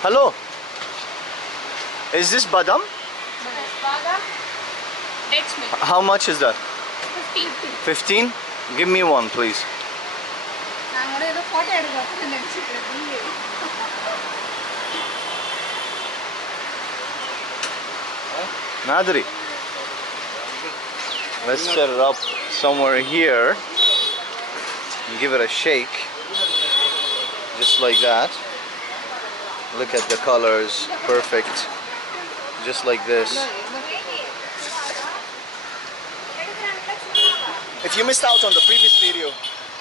Hello. Is this Badam? Badam. Dates milk. How much is that? 15. 15? Give me one, please. Nadri. Let's set it up somewhere here and give it a shake. Just like that. Look at the colors. Perfect. Just like this. If you missed out on the previous video,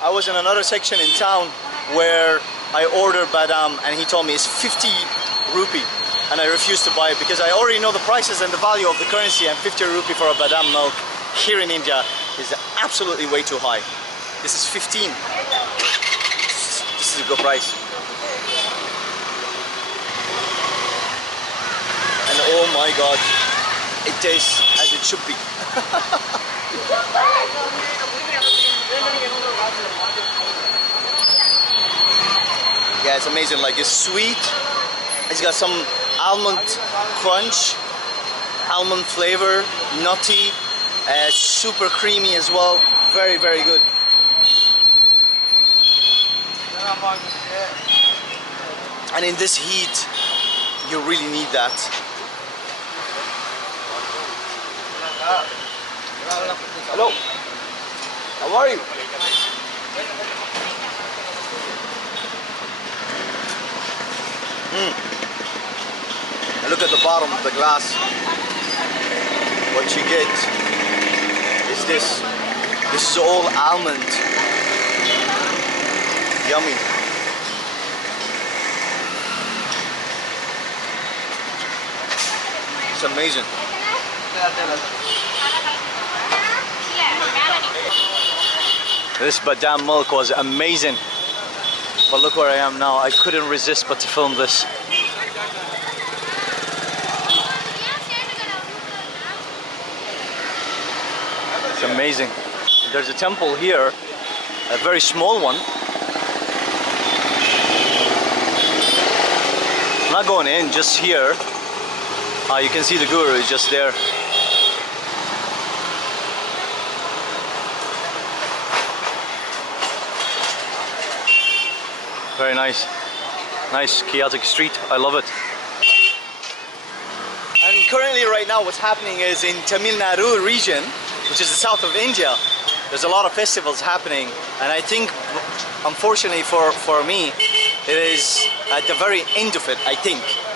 I was in another section in town where I ordered Badam and he told me it's 50 rupee and I refused to buy it because I already know the prices and the value of the currency, and 50 rupee for a Badam milk here in India is absolutely way too high. This is 15. This is a good price. And oh my god, it tastes as it should be. Yeah, it's amazing. Like, it's sweet. It's got some almond crunch, almond flavor, nutty, super creamy as well. Very, very good. And in this heat, you really need that. Hello. How are you? And look at the bottom of the glass. What you get is this. This is all almond. Yummy. It's amazing. This Badam milk was amazing. But look where I am now. I couldn't resist but to film this. It's amazing. There's a temple here, a very small one. I'm not going in, just here. You can see the guru is just there. Very nice. Nice chaotic street. I love it. And currently right now what's happening is in Tamil Nadu region, which is the south of India, there's a lot of festivals happening, and I think unfortunately for me it is at the very end of it, I think.